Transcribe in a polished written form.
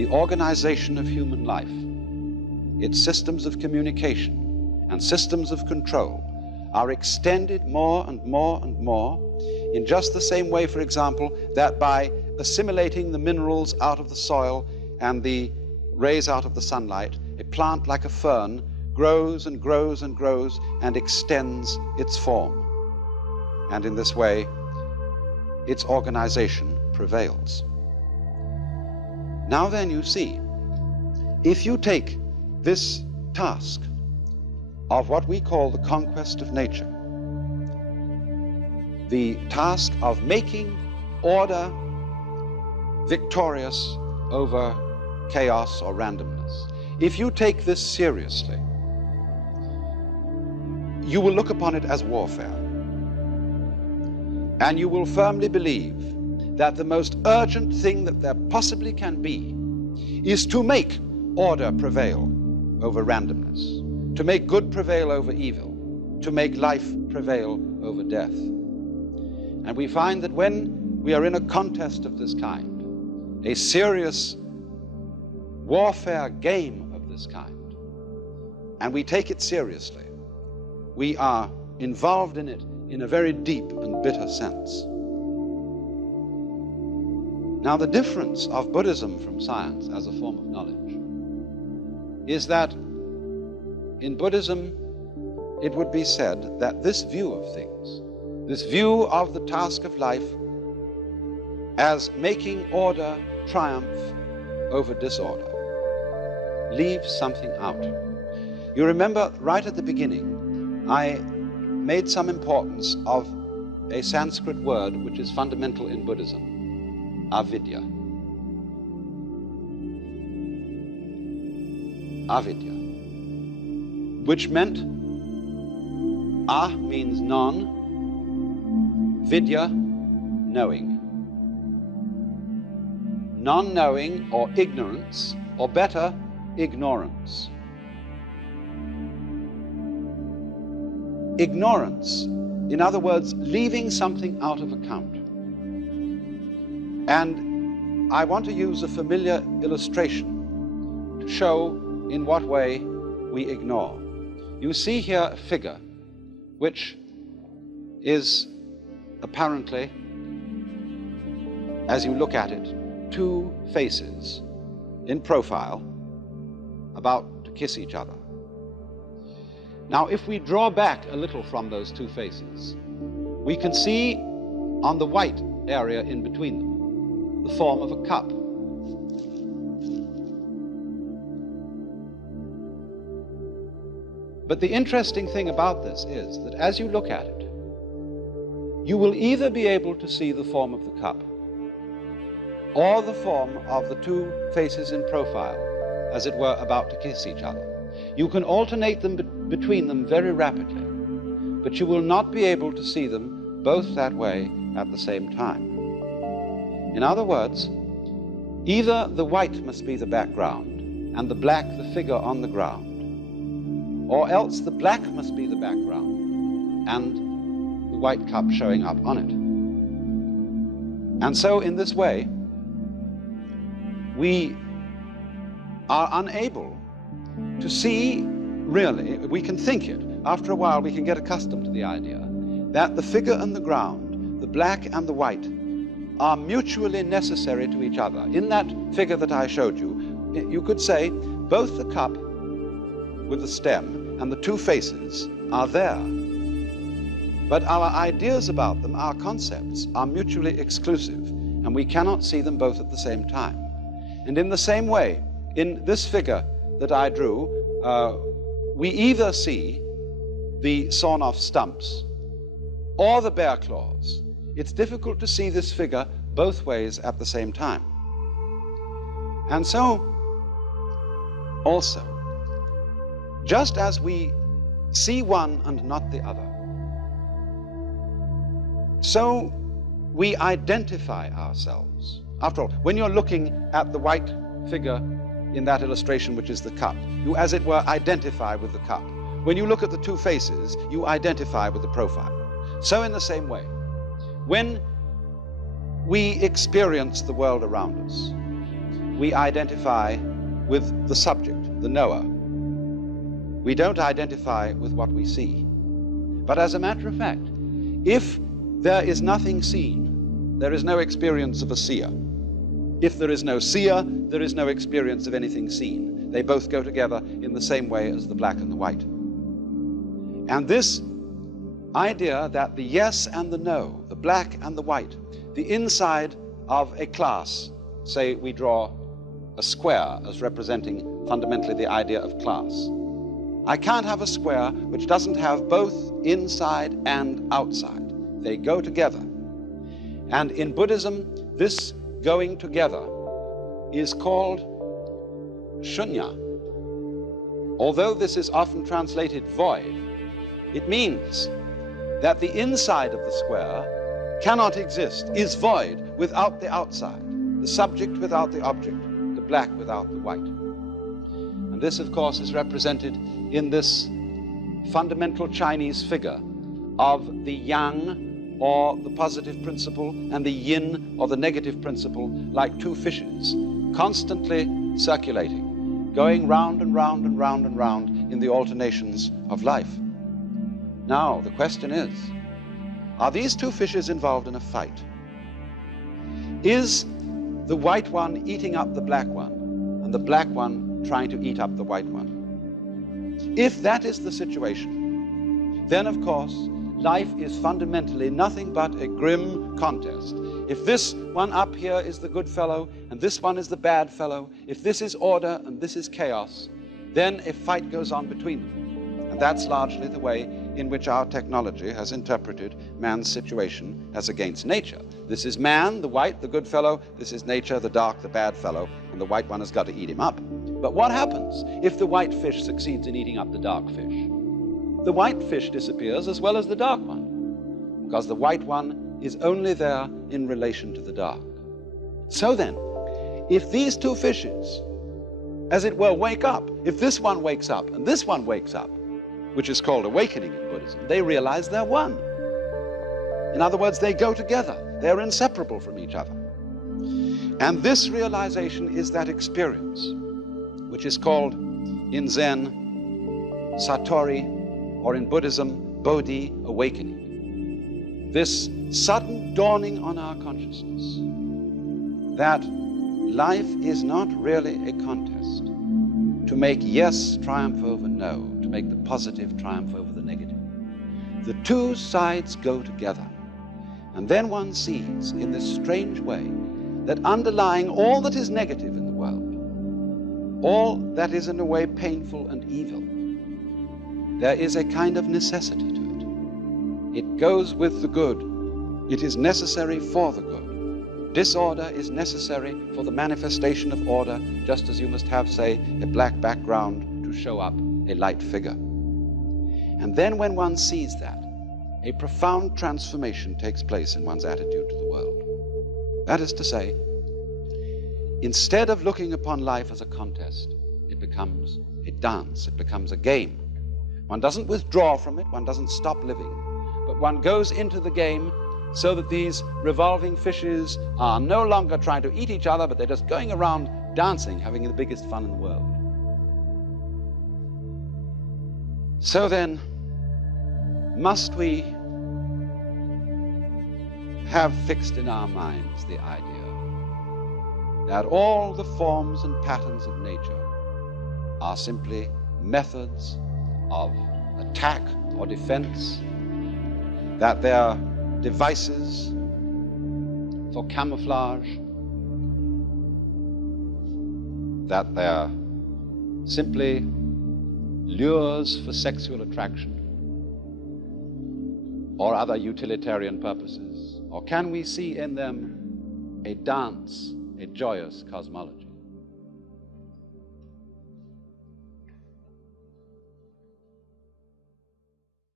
the organization of human life, its systems of communication and systems of control are extended more and more and more in just the same way, for example, that by assimilating the minerals out of the soil and the rays out of the sunlight, a plant like a fern grows and grows and grows and extends its form. And in this way, its organization prevails. Now then, you see, if you take this task of what we call the conquest of nature, the task of making order victorious over chaos or randomness, if you take this seriously, you will look upon it as warfare. And you will firmly believe that the most urgent thing that there possibly can be is to make order prevail over randomness, to make good prevail over evil, to make life prevail over death. And we find that when we are in a contest of this kind, a serious warfare game of this kind, and we take it seriously, we are involved in it in a very deep and bitter sense. Now, the difference of Buddhism from science as a form of knowledge is that in Buddhism it would be said that this view of things, this view of the task of life as making order triumph over disorder, leaves something out. You remember right at the beginning I made some importance of a Sanskrit word which is fundamental in Buddhism, avidya. Avidya, which meant, means non, vidya, knowing. Non-knowing or ignorance, or better, ignorance. Ignorance, in other words, leaving something out of account. And I want to use a familiar illustration to show in what way we ignore. You see here a figure which is apparently, as you look at it, two faces in profile about to kiss each other. Now, if we draw back a little from those two faces, we can see on the white area in between them the form of a cup. But the interesting thing about this is that as you look at it, you will either be able to see the form of the cup or the form of the two faces in profile, as it were, about to kiss each other. You can alternate them between them very rapidly, but you will not be able to see them both that way at the same time. In other words, either the white must be the background and the black the figure on the ground, or else the black must be the background and the white cup showing up on it. And so in this way, we are unable to see, really, we can think it. After a while, we can get accustomed to the idea that the figure and the ground, the black and the white, are mutually necessary to each other. In that figure that I showed you, you could say both the cup with the stem and the two faces are there. But our ideas about them, our concepts, are mutually exclusive, and we cannot see them both at the same time. And in the same way, in this figure that I drew, we either see the sawn-off stumps or the bear claws. It's difficult to see this figure both ways at the same time. And so, also, just as we see one and not the other, so we identify ourselves. After all, when you're looking at the white figure in that illustration, which is the cup, you, as it were, identify with the cup. When you look at the two faces, you identify with the profile. So in the same way, when we experience the world around us, we identify with the subject, the knower. We don't identify with what we see. But as a matter of fact, if there is nothing seen, there is no experience of a seer. If there is no seer, there is no experience of anything seen. They both go together in the same way as the black and the white. And this idea that the yes and the no, the black and the white, the inside of a class, say we draw a square as representing fundamentally the idea of class. I can't have a square which doesn't have both inside and outside. They go together. And in Buddhism, this going together is called shunya. Although this is often translated void, it means that the inside of the square cannot exist, is void without the outside, the subject without the object, the black without the white. And this, of course, is represented in this fundamental Chinese figure of the yang, or the positive principle, and the yin, or the negative principle, like two fishes, constantly circulating, going round and round and round and round in the alternations of life. Now, the question is, are these two fishes involved in a fight? Is the white one eating up the black one, and the black one trying to eat up the white one? If that is the situation, then of course, life is fundamentally nothing but a grim contest. If this one up here is the good fellow, and this one is the bad fellow, if this is order and this is chaos, then a fight goes on between them. And that's largely the way in which our technology has interpreted man's situation as against nature. This is man, the white, the good fellow. This is nature, the dark, the bad fellow. And the white one has got to eat him up. But what happens if the white fish succeeds in eating up the dark fish? The white fish disappears as well as the dark one, because the white one is only there in relation to the dark. So then, if these two fishes, as it were, wake up, if this one wakes up and this one wakes up, which is called awakening in Buddhism, they realize they're one. In other words, they go together. They're inseparable from each other. And this realization is that experience, which is called in Zen Satori, or in Buddhism, Bodhi, awakening. This sudden dawning on our consciousness that life is not really a contest to make yes triumph over no, to make the positive triumph over the negative. The two sides go together. And then one sees in this strange way that underlying all that is negative in the world, all that is in a way painful and evil, there is a kind of necessity to it. It goes with the good. It is necessary for the good. Disorder is necessary for the manifestation of order, just as you must have, say, a black background to show up a light figure. And then when one sees that, a profound transformation takes place in one's attitude to the world. That is to say, instead of looking upon life as a contest, it becomes a dance, it becomes a game. One doesn't withdraw from it, one doesn't stop living, but one goes into the game so that these revolving fishes are no longer trying to eat each other, but they're just going around dancing, having the biggest fun in the world. So then, must we have fixed in our minds the idea that all the forms and patterns of nature are simply methods of attack or defense, that they're devices for camouflage, that they're simply lures for sexual attraction or other utilitarian purposes? Or can we see in them a dance, a joyous cosmology?